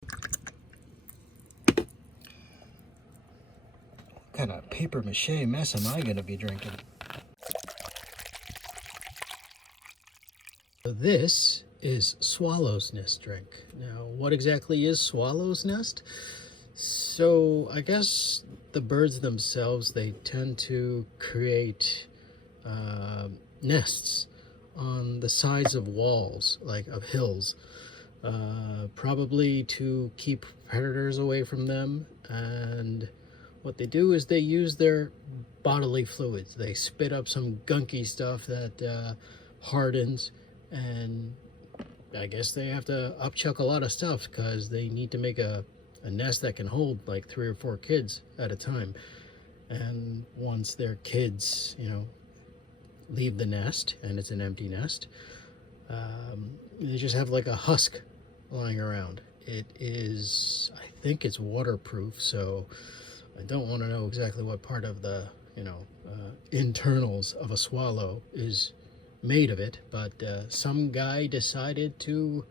What kind of paper mache mess am I going to be drinking? This is Swallow's Nest drink. Now, what exactly is Swallow's Nest? So, I guess the birds themselves, they tend to create nests on the sides of walls, like of hills, probably to keep predators away from them. And what they do is they use their bodily fluids. They spit up some gunky stuff that hardens, and I guess they have to upchuck a lot of stuff because they need to make a nest that can hold like 3 or 4 kids at a time. And once their kids, leave the nest and it's an empty nest, they just have like a husk lying around. It is, I think it's waterproof, so I don't want to know exactly what part of the, internals of a swallow is made of it, but some guy decided to,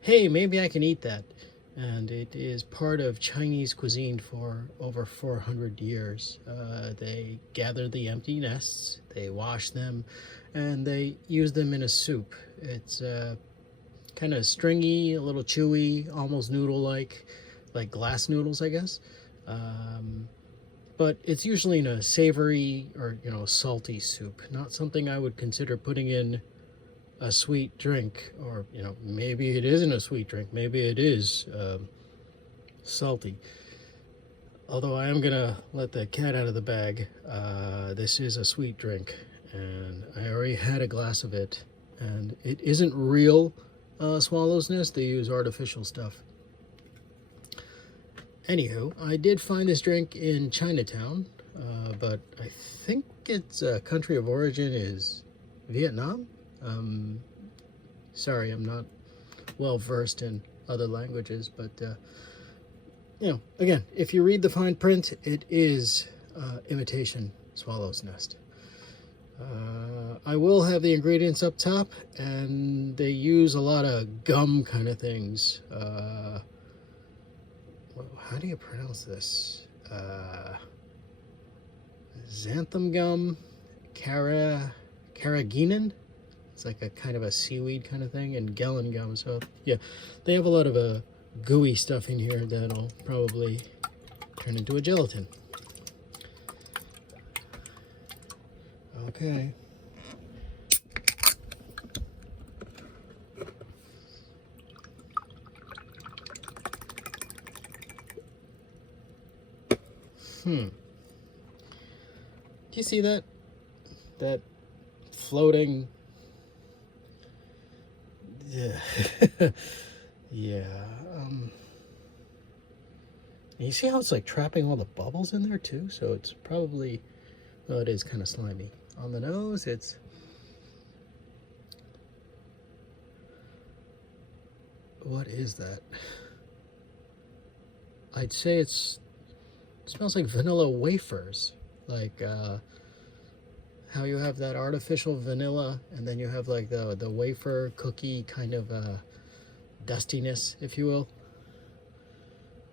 hey, maybe I can eat that. And it is part of Chinese cuisine for over 400 years. They gather the empty nests, they wash them, and they use them in a soup. It's kind of stringy, a little chewy, almost noodle-like, like glass noodles, I guess. But it's usually in a savory or, salty soup. Not something I would consider putting in a sweet drink, or maybe it isn't a sweet drink, maybe it is salty. Although I am gonna let the cat out of the bag. This is a sweet drink, and I already had a glass of it, and it isn't real Swallow's Nest. They use artificial stuff. Anywho, I did find this drink in Chinatown, but I think its country of origin is Vietnam. Sorry, I'm not well versed in other languages, but again, if you read the fine print, it is imitation Swallow's Nest. I will have the ingredients up top, and they use a lot of gum kind of things. How do you pronounce this? Xanthan gum, carrageenan. It's like a kind of a seaweed kind of thing, and gellan gum. So yeah, they have a lot of gooey stuff in here that'll probably turn into a gelatin. Okay. Do you see that? That floating... Yeah. Yeah. You see how it's like trapping all the bubbles in there too? So it's probably... Oh, it is kind of slimy. On the nose, it's... What is that? I'd say it smells like vanilla wafers. Like how you have that artificial vanilla, and then you have like the wafer cookie kind of dustiness, if you will.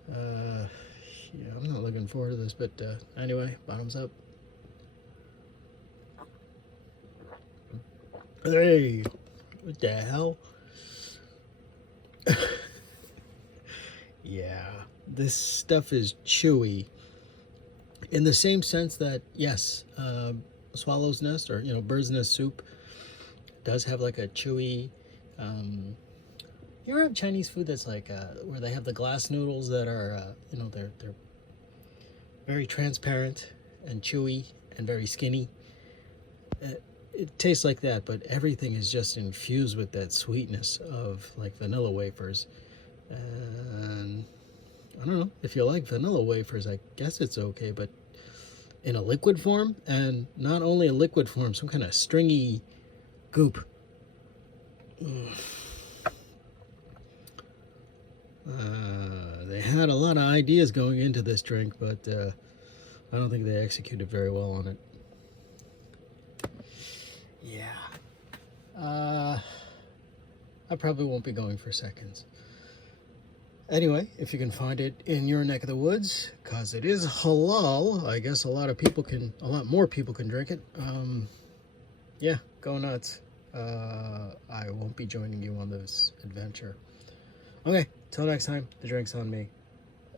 Yeah, I'm not looking forward to this, but anyway, bottoms up. Hey, what the hell? Yeah, this stuff is chewy in the same sense that, yes, Swallow's Nest, or bird's nest soup, does have like a chewy... you ever have Chinese food that's like where they have the glass noodles that are they're very transparent and chewy and very skinny? It tastes like that, but everything is just infused with that sweetness of like vanilla wafers. And I don't know, if you like vanilla wafers, I guess it's okay, but in a liquid form, and not only a liquid form, some kind of stringy goop. They had a lot of ideas going into this drink, but I don't think they executed very well on it. Yeah. I probably won't be going for seconds. Anyway, if you can find it in your neck of the woods, because it is halal, I guess a lot more people can drink it. Yeah, go nuts. I won't be joining you on this adventure. Okay, till next time, the drink's on me.